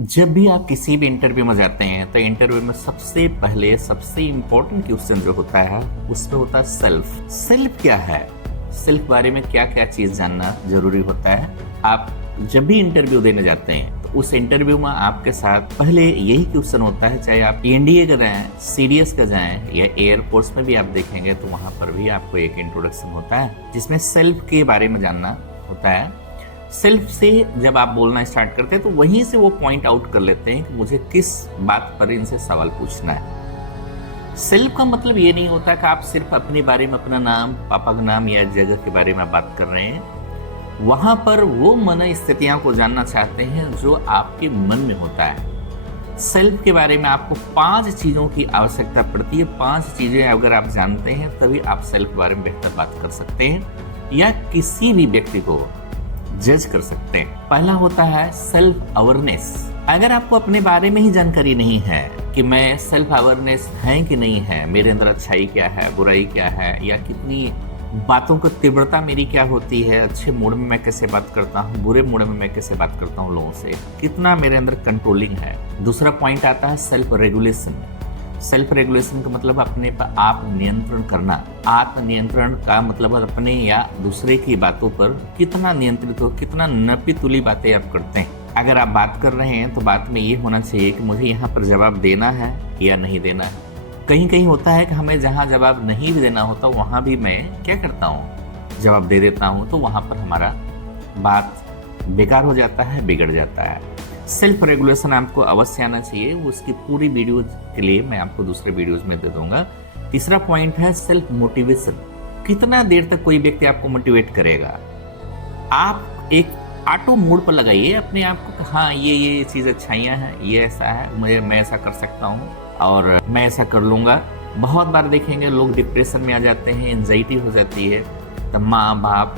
जब भी आप किसी भी इंटरव्यू में जाते हैं तो इंटरव्यू में सबसे पहले सबसे इम्पोर्टेंट क्वेश्चन जो होता है उसमें होता है सेल्फ क्या है। सेल्फ बारे में क्या क्या चीज जानना जरूरी होता है। आप जब भी इंटरव्यू देने जाते हैं तो उस इंटरव्यू में आपके साथ पहले यही क्वेश्चन होता है, चाहे आप एनडीए का जाएं, सीडीएस का जाएं या एयरफोर्स में भी आप देखेंगे तो वहां पर भी आपको एक इंट्रोडक्शन होता है जिसमें सेल्फ के बारे में जानना होता है। सेल्फ से जब आप बोलना स्टार्ट करते हैं तो वहीं से वो पॉइंट आउट कर लेते हैं कि मुझे किस बात पर इनसे सवाल पूछना है। सेल्फ का मतलब ये नहीं होता कि आप सिर्फ अपने बारे में, अपना नाम, पापा का नाम या जगह के बारे में बात कर रहे हैं। वहां पर वो मन स्थितियां को जानना चाहते हैं जो आपके मन में होता है। सेल्फ के बारे में आपको 5 चीजों की आवश्यकता पड़ती है। 5 चीजें अगर आप जानते हैं तभी आप सेल्फ के बारे में बेहतर बात कर सकते हैं या किसी भी व्यक्ति को जज कर सकते हैं। पहला होता है सेल्फ अवेयरनेस। अगर आपको अपने बारे में ही जानकारी नहीं है कि मैं सेल्फ अवेयरनेस है कि नहीं है, मेरे अंदर अच्छाई क्या है, बुराई क्या है, या कितनी बातों की तीव्रता मेरी क्या होती है, अच्छे मूड में मैं कैसे बात करता हूँ, बुरे मूड में मैं कैसे बात करता हूँ लोगों से, कितना मेरे अंदर कंट्रोलिंग है। दूसरा पॉइंट आता है सेल्फ रेगुलेशन। सेल्फ रेगुलेशन का मतलब अपने पर आप नियंत्रण करना। आत्म नियंत्रण का मतलब अपने या दूसरे की बातों पर कितना नियंत्रित हो, कितना नपी तुली बातें आप करते हैं। अगर आप बात कर रहे हैं तो बात में ये होना चाहिए कि मुझे यहाँ पर जवाब देना है या नहीं देना है। कहीं कहीं होता है कि हमें जहाँ जवाब नहीं भी देना होता वहाँ भी मैं क्या करता हूँ, जवाब दे देता हूँ, तो वहाँ पर हमारा बात बेकार हो जाता है, बिगड़ जाता है। सेल्फ रेगुलेशन आपको अवश्य आना चाहिए। उसकी पूरी वीडियो के लिए मैं आपको दूसरे वीडियोज में दे दूंगा। तीसरा पॉइंट है सेल्फ मोटिवेशन। कितना देर तक कोई व्यक्ति आपको मोटिवेट करेगा। आप एक ऑटो मोड पर लगाइए अपने आप को, हाँ ये चीज़ अच्छाइयाँ हैं, ये ऐसा है, मैं ऐसा कर सकता हूँ और मैं ऐसा कर लूँगा। बहुत बार देखेंगे लोग डिप्रेशन में आ जाते हैं, एंजाइटी हो जाती है, तब माँ बाप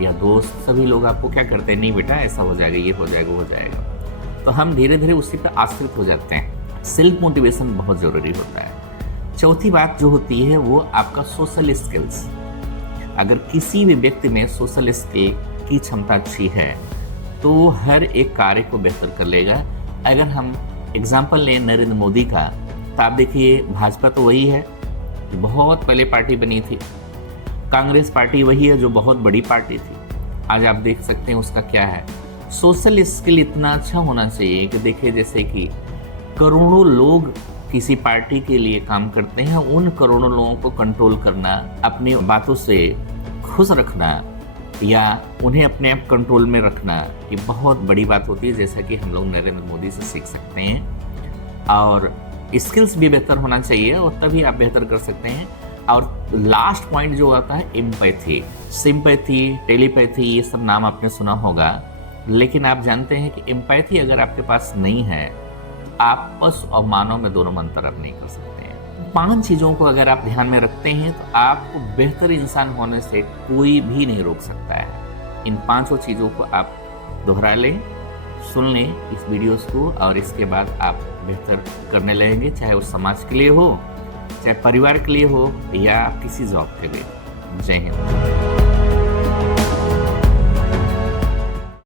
या दोस्त सभी लोग आपको क्या करते हैं, नहीं बेटा ऐसा हो जाएगा, ये हो जाएगा, वो हो जाएगा, तो हम धीरे धीरे उसी पर आश्रित हो जाते हैं। सेल्फ मोटिवेशन बहुत जरूरी होता है। चौथी बात जो होती है वो आपका सोशल स्किल्स। अगर किसी भी व्यक्ति में सोशल स्किल की क्षमता अच्छी है तो वो हर एक कार्य को बेहतर कर लेगा। अगर हम एग्जाम्पल लें नरेंद्र मोदी का, तो आप देखिए भाजपा तो वही है जो बहुत पहले पार्टी बनी थी, कांग्रेस पार्टी वही है जो बहुत बड़ी पार्टी थी। आज आप देख सकते हैं उसका क्या है, सोशल स्किल इतना अच्छा होना चाहिए कि देखिए जैसे कि करोड़ों लोग किसी पार्टी के लिए काम करते हैं, उन करोड़ों लोगों को कंट्रोल करना, अपनी बातों से खुश रखना या उन्हें अपने आप कंट्रोल में रखना, ये बहुत बड़ी बात होती है, जैसा कि हम लोग नरेंद्र मोदी से सीख सकते हैं। और स्किल्स भी बेहतर होना चाहिए और तभी आप बेहतर कर सकते हैं। और लास्ट पॉइंट जो आता है एम्पैथी, सिंपैथी, टेलीपैथी, ये सब नाम आपने सुना होगा, लेकिन आप जानते हैं कि एम्पैथी अगर आपके पास नहीं है तो आप पशु और मानव में दोनों में अंतर आप नहीं कर सकते हैं। 5 चीज़ों को अगर आप ध्यान में रखते हैं तो आपको बेहतर इंसान होने से कोई भी नहीं रोक सकता है। इन 5 चीज़ों को आप दोहरा लें, सुन लें इस वीडियोस को, और इसके बाद आप बेहतर करने लगेंगे, चाहे वो समाज के लिए हो, चाहे परिवार के लिए हो या किसी जॉब के लिए। जय हिंद।